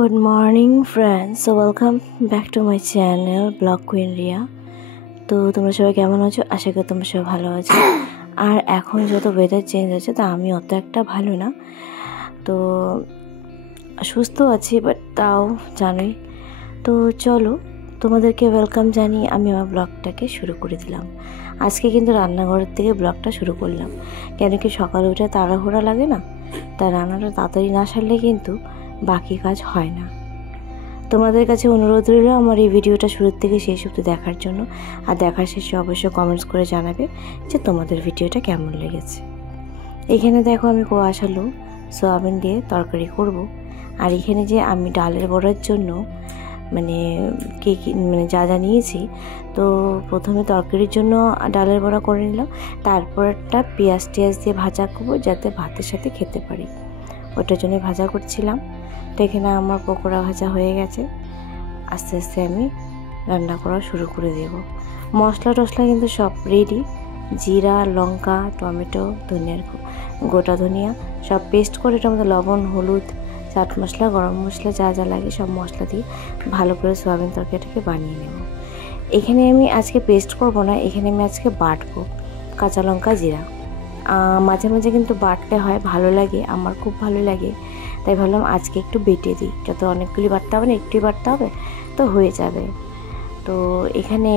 Good morning friends, so welcome back to my channel Blog Queen Ria। তো তোমরা সবাই কেমন আছো? আশা করি তোমরা সবাই ভালো আছো। আর এখন যত ওয়েদার চেঞ্জ হচ্ছে তা আমি অত একটা ভালো না, তো সুস্থ আছি বাট তাও জানোই। তো চলো তোমাদেরকে ওয়েলকাম জানিয়ে আমি আমার ব্লগটাকে শুরু করে দিলাম। আজকে কিন্তু রান্নাঘরের থেকে ব্লগটা শুরু করলাম, কেন কি সকালে উঠে তাড়াহুড়া লাগে না, তাই রান্নাটা তাড়াতাড়ি না সারলে কিন্তু বাকি কাজ হয় না। তোমাদের কাছে অনুরোধ রইল আমার এই ভিডিওটা শুরু থেকে শেষ অবধি দেখার জন্য, আর দেখার শেষে অবশ্যই কমেন্টস করে জানাবে যে তোমাদের ভিডিওটা কেমন লেগেছে। এখানে দেখো আমি কোয়াশ আলু সয়াবিন দিয়ে তরকারি করব। আর এখানে যে আমি ডালের বড়ার জন্য মানে যা যা নিয়েছি, তো প্রথমে তরকারির জন্য ডালের বড়া করে নিলাম, তারপর একটা পেঁয়াজ টিয়াজ দিয়ে ভাজা করবো যাতে ভাতের সাথে খেতে পারি, ওটার জন্য ভাজা করছিলাম। তো এখানে আমার পকোড়া ভাজা হয়ে গেছে, আস্তে আস্তে আমি রান্না করা শুরু করে দেব। মশলা টশলা কিন্তু সব রেডি, জিরা লঙ্কা টমেটো ধনিয়ার গোটা ধনিয়া সব পেস্ট করে এটার মধ্যে লবণ হলুদ চাট মশলা গরম মশলা যা যা লাগে সব মশলা দিয়ে ভালো করে সয়াবিন তরকারিটাকে বানিয়ে নেব। এখানে আমি আজকে পেস্ট করব না, এখানে আমি আজকে বাটবো কাঁচা লঙ্কা জিরা। মাঝে মাঝে কিন্তু বাটতে হয়, ভালো লাগে, আমার খুব ভালো লাগে, তাই ভাবলাম আজকে একটু বেটে দিই, যত অনেকগুলি বাটতে হবে না, একটুই বাটতে হবে তো হয়ে যাবে। তো এখানে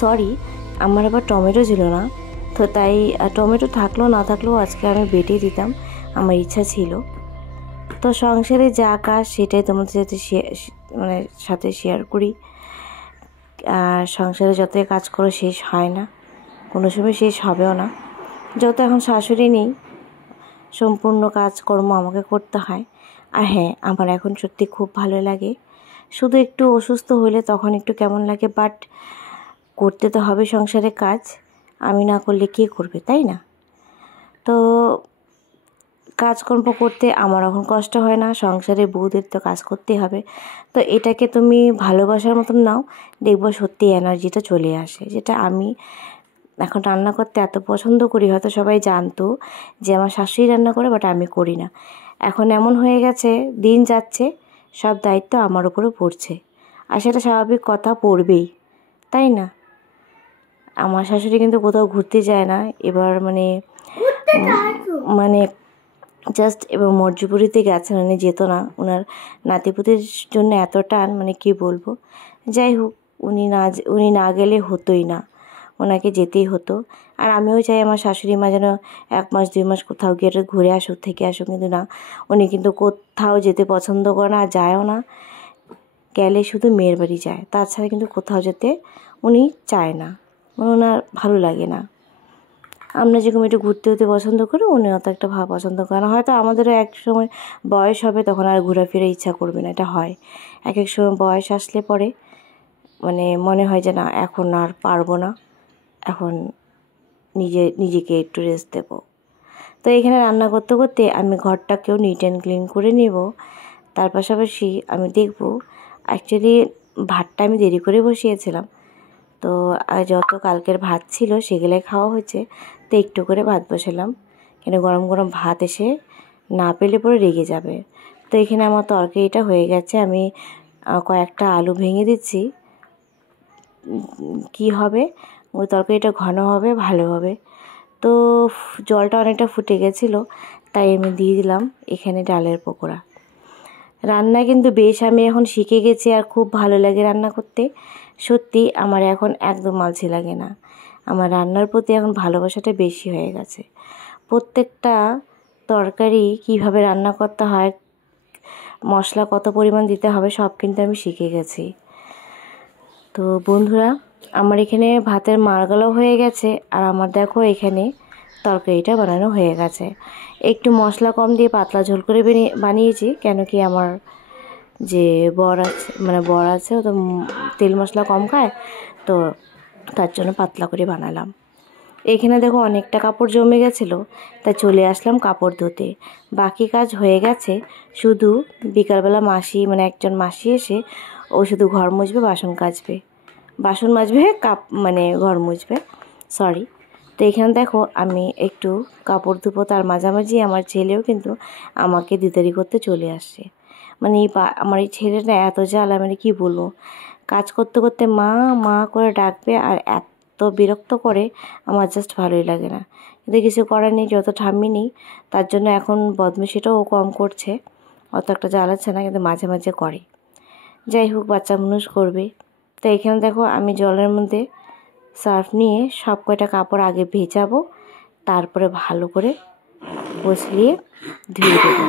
সরি আমার আবার টমেটো ছিল না, তো তাই টমেটো থাকলেও না থাকলেও আজকে আমি বেটে দিতাম, আমার ইচ্ছা ছিল। তো সংসারে যা কাজ সেটাই তোমাদের সাথে সাথে শেয়ার করি। আর সংসারে যতই কাজ করো শেষ হয় না, কোনো সময় শেষ হবেও না। যত এখন শাশুড়ি নেই, সম্পূর্ণ কাজকর্ম আমাকে করতে হয়। আর হ্যাঁ, আমার এখন সত্যি খুব ভালো লাগে, শুধু একটু অসুস্থ হলে তখন একটু কেমন লাগে, বাট করতে তো হবে সংসারে কাজ, আমি না করলে কে করবে, তাই না? তো কাজকর্ম করতে আমার এখন কষ্ট হয় না, সংসারে বউদের তো কাজ করতেই হবে। তো এটাকে তুমি ভালোবাসার মতন নাও, দেখবো সত্যি এনার্জিটা চলে আসে। যেটা আমি এখন রান্না করতে এত পছন্দ করি, হয়তো সবাই জানতো যে আমার শাশুড়ি রান্না করে, বাট আমি করি না। এখন এমন হয়ে গেছে, দিন যাচ্ছে সব দায়িত্ব আমার উপরে পড়ছে, আর সেটা স্বাভাবিক কথা, পড়বেই, তাই না? আমার শাশুড়ি কিন্তু কোথাও ঘুরতে যায় না, এবার মানে জাস্ট এবার মর্যপুরীতে গেছেন, উনি যেত না, ওনার নাতিপুতির জন্য এত টান, কি বলবো। যাই হোক, উনি না গেলে হতোই না, ওনাকে যেতেই হতো। আর আমিও চাই আমার শাশুড়ি মা যেন 1 মাস 2 মাস কোথাও গিয়ে ঘুরে আসুক, থেকে আসুক, কিন্তু না, উনি কিন্তু কোথাও যেতে পছন্দ করে না, যায়ও না, গেলে শুধু মেয়ের বাড়ি যায়, তাছাড়া কিন্তু কোথাও যেতে উনি চায় না, ওনার ভালো লাগে না। আমরা যেরকম একটু ঘুরতে হতে পছন্দ করি, উনি অত একটা পছন্দ করে না। হয়তো আমাদেরও এক সময় বয়স হবে, তখন আর ঘোরাফেরা ইচ্ছা করবে না, এটা হয়। এক এক সময় বয়স আসলে পরে মনে হয় যে না, এখন আর পারবো না, এখন নিজেকে একটু রেস্ট দেবো। তো এখানে রান্না করতে করতে আমি ঘরটাকেও নিট অ্যান্ড ক্লিন করে নেব। তার পাশাপাশি আমি দেখব, অ্যাকচুয়ালি ভাতটা আমি দেরি করে বসিয়েছিলাম, তো যত কালকের ভাত ছিল সেগুলোই খাওয়া হয়েছে, তো একটু করে ভাত বসালাম, কেন গরম গরম ভাত এসে না পেলে পরে রেগে যাবে। তো এখানে আমার তরকারিটা হয়ে গেছে, আমি কয়েকটা আলু ভেঙে দিচ্ছি, কি হবে ওই তরকারিটা ঘন হবে, ভালো হবে। তো জলটা অনেকটা ফুটে গেছিলো, তাই আমি দিয়ে দিলাম এখানে ডালের পকোড়া। রান্না কিন্তু বেশ আমি এখন শিখে গেছি, আর খুব ভালো লাগে রান্না করতে। সত্যি আমার এখন একদম আলসে লাগে না, আমার রান্নার প্রতি এখন ভালোবাসাটা বেশি হয়ে গেছে। প্রত্যেকটা তরকারি কিভাবে রান্না করতে হয়, মশলা কত পরিমাণ দিতে হবে, সব কিন্তু আমি শিখে গেছি। তো বন্ধুরা, আমার এখানে ভাতের মাড়গালাও হয়ে গেছে, আর আমার দেখো এখানে তরকারিটা বানানো হয়ে গেছে। একটু মশলা কম দিয়ে পাতলা ঝোল করে বানিয়েছি, কেন কি আমার যে বর আছে ও তো তেল মশলা কম খায়, তো তার জন্য পাতলা করে বানালাম। এখানে দেখো অনেকটা কাপড় জমে গেছিলো, তাই চলে আসলাম কাপড় ধুতে। বাকি কাজ হয়ে গেছে, শুধু বিকালবেলা একজন মাসি এসে ও শুধু ঘর মুছবে, বাসন মাজবে, ঘর মুছবে, সরি। তো এখানে দেখো আমি একটু কাপড় ধুবো, তার মাঝামাঝি আমার ছেলেও কিন্তু আমাকে দিদারি করতে চলে আসছে। মানে আমার এই ছেলেটা এত জ্বালা, মানে কি বলবো, কাজ করতে করতে মা মা করে ডাকবে আর এত বিরক্ত করে, আমার জাস্ট ভালোই লাগে না। কিন্তু কিছু করার নেই, যত ঠাম্মি নেই তার জন্য এখন বদমাশিটাও কম করছে, অত একটা জ্বালাচ্ছে না, কিন্তু মাঝে মাঝে করে। যাই হোক, বাচ্চা মানুষ করবে। তো এখানে দেখো আমি জলের মধ্যে সার্ফ নিয়ে সব কয়টা কাপড় আগে ভেজাবো, তারপরে ভালো করে কষলিয়ে ধুয়ে দেবো।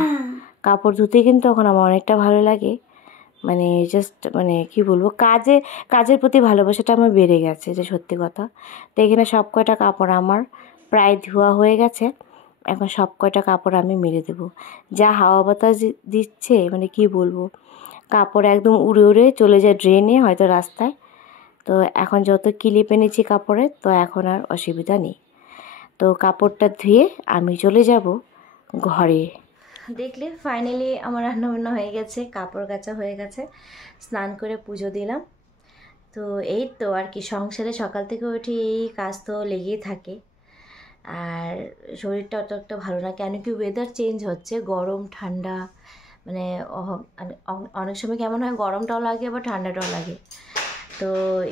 কাপড় ধুতে কিন্তু তখন আমার অনেকটা ভালো লাগে, মানে জাস্ট মানে কি বলবো, কাজের প্রতি ভালোবাসাটা আমার বেড়ে গেছে, যে সত্যি কথা। তো এখানে সব কয়টা কাপড় আমার প্রায় ধোয়া হয়ে গেছে, এখন সব কয়টা কাপড় আমি মেলে দেবো। যা হাওয়া বাতাস দিচ্ছে, মানে কি বলবো, কাপড় একদম উড়ে উড়ে চলে যায় ড্রেনে, হয়তো রাস্তায়। তো এখন যত ক্লিপ এনেছি কাপড়ের, তো এখন আর অসুবিধা নেই। তো কাপড়টা ধুয়ে আমি চলে যাব ঘরে। দেখলে ফাইনালি আমার রান্নাবান্না হয়ে গেছে, কাপড় কাচা হয়ে গেছে, স্নান করে পুজো দিলাম। তো এই তো আর কি, সংসারে সকাল থেকে উঠে এই কাজ তো লেগেই থাকে। আর শরীরটা অত একটা ভালো না, কেন কি ওয়েদার চেঞ্জ হচ্ছে, গরম ঠান্ডা, মানে অনেক সময় কেমন হয়, গরমটাও লাগে আবার ঠান্ডাটাও লাগে। তো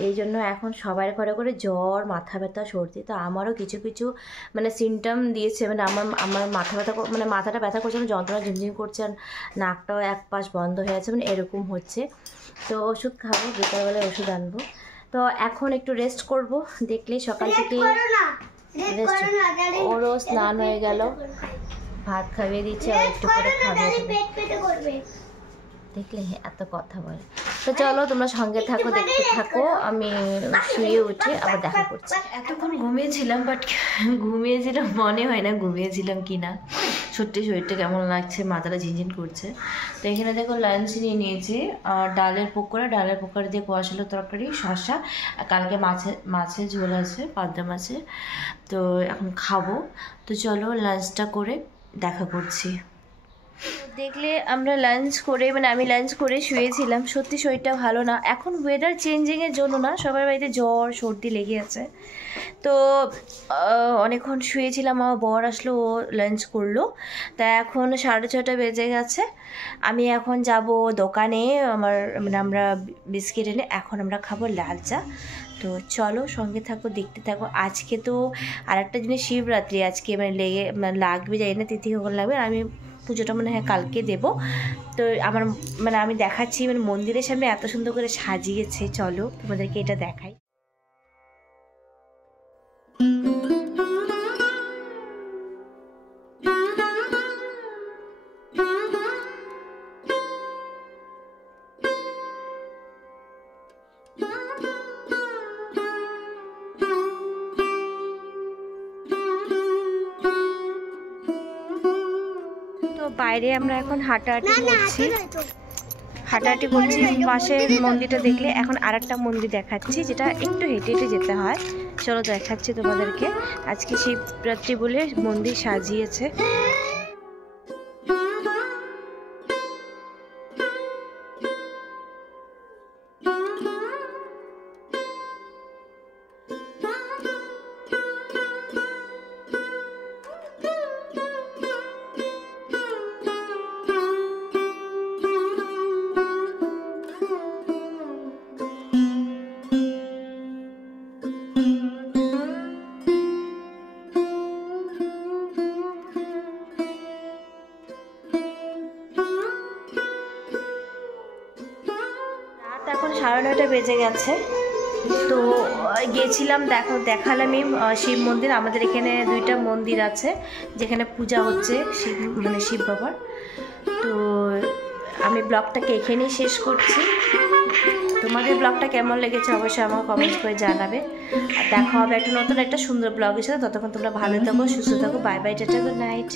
এই জন্য এখন সবার ঘরে করে জ্বর, মাথা ব্যথা, সর্দি। তো আমারও কিছু কিছু মানে সিমটম দিয়েছে, মানে আমার মাথা ব্যথা, মানে মাথাটা ব্যথা করছে, মানে যন্ত্রণা ঝিমঝিম করছে, আর নাকটাও এক পাশ বন্ধ হয়ে আছে, মানে এরকম হচ্ছে। তো ওষুধ খাবো, বিকালবেলায় ওষুধ আনবো। তো এখন একটু রেস্ট করব। দেখলেই সকাল থেকে রেস্ট, ওরও স্নান হয়ে গেল, ভাত খাইয়ে দিচ্ছে, আর একটু করে খাবে। দেখলে এত কথা বলে। তো চলো তোমরা সঙ্গে থাকো, দেখতে থাকো, আমি শুয়ে উঠে আবার দেখা করছি। এতক্ষণ ঘুমিয়েছিলাম, বাট ঘুমিয়েছিলাম মনে হয় না ঘুমিয়েছিলাম কি না, সত্যি শরীরটা কেমন লাগছে, মাথাটা ঝিনঝিন করছে। তো এখানে দেখো লাঞ্চ নিয়ে নিয়েছি, ডালের পকোড়া দিয়ে কোয়াশালো তরকারি, শসা, কালকে মাছের ঝোল আছে, পাবদা মাছের। তো এখন খাবো। তো চলো লাঞ্চটা করে দেখা করছি। দেখলে আমরা লাঞ্চ করে, মানে আমি লাঞ্চ করে শুয়েছিলাম, সত্যি শরীরটা ভালো না। এখন ওয়েদার চেঞ্জিংয়ের জন্য না, সবার বাড়িতে জ্বর সর্দি লেগে আছে। তো অনেকক্ষণ শুয়েছিলাম, আমার বর আসলো, ও লাঞ্চ করলো। তা এখন 6:30 বেজে গেছে। আমি এখন যাব দোকানে, মানে আমরা বিস্কিট এনে এখন আমরা খাবো লাল চা। তো চলো সঙ্গে থাকো, দেখতে থাকো। আজকে তো আরেকটা জিনিস, শিবরাত্রি আজকে, মানে লাগবে, যাই না তিথি কখন লাগবে। আমি পুজোটা মনে হয় কালকে দেব। তো আমি দেখাচ্ছি, মানে মন্দিরের সামনে এত সুন্দর করে সাজিয়েছে, চলো তোমাদেরকে এটা দেখাই। বাইরে আমরা এখন হাঁটাহাঁটি করছি, পাশের মন্দিরটা দেখলে এখন আরেকটা মন্দির দেখাচ্ছি, যেটা একটু হেঁটে হেঁটে যেতে হয়। চলো দেখাচ্ছি তোমাদেরকে। আজকে শিবরাত্রি বলে মন্দির সাজিয়েছে। এখন 9:30 বেজে গেছে। তো গেছিলাম, দেখালামই শিব মন্দির। আমাদের এখানে 2টা মন্দির আছে যেখানে পূজা হচ্ছে শিব বাবার। তো আমি ব্লগটাকে এখানেই শেষ করছি। তোমাদের ব্লগটা কেমন লেগেছে অবশ্যই আমার কমেন্টস করে জানাবে। আর দেখা হবে একটা নতুন একটা সুন্দর ব্লগের সাথে। ততক্ষণ তোমরা ভালো থাকো, সুস্থ থাকো। Bye bye, tata, good night.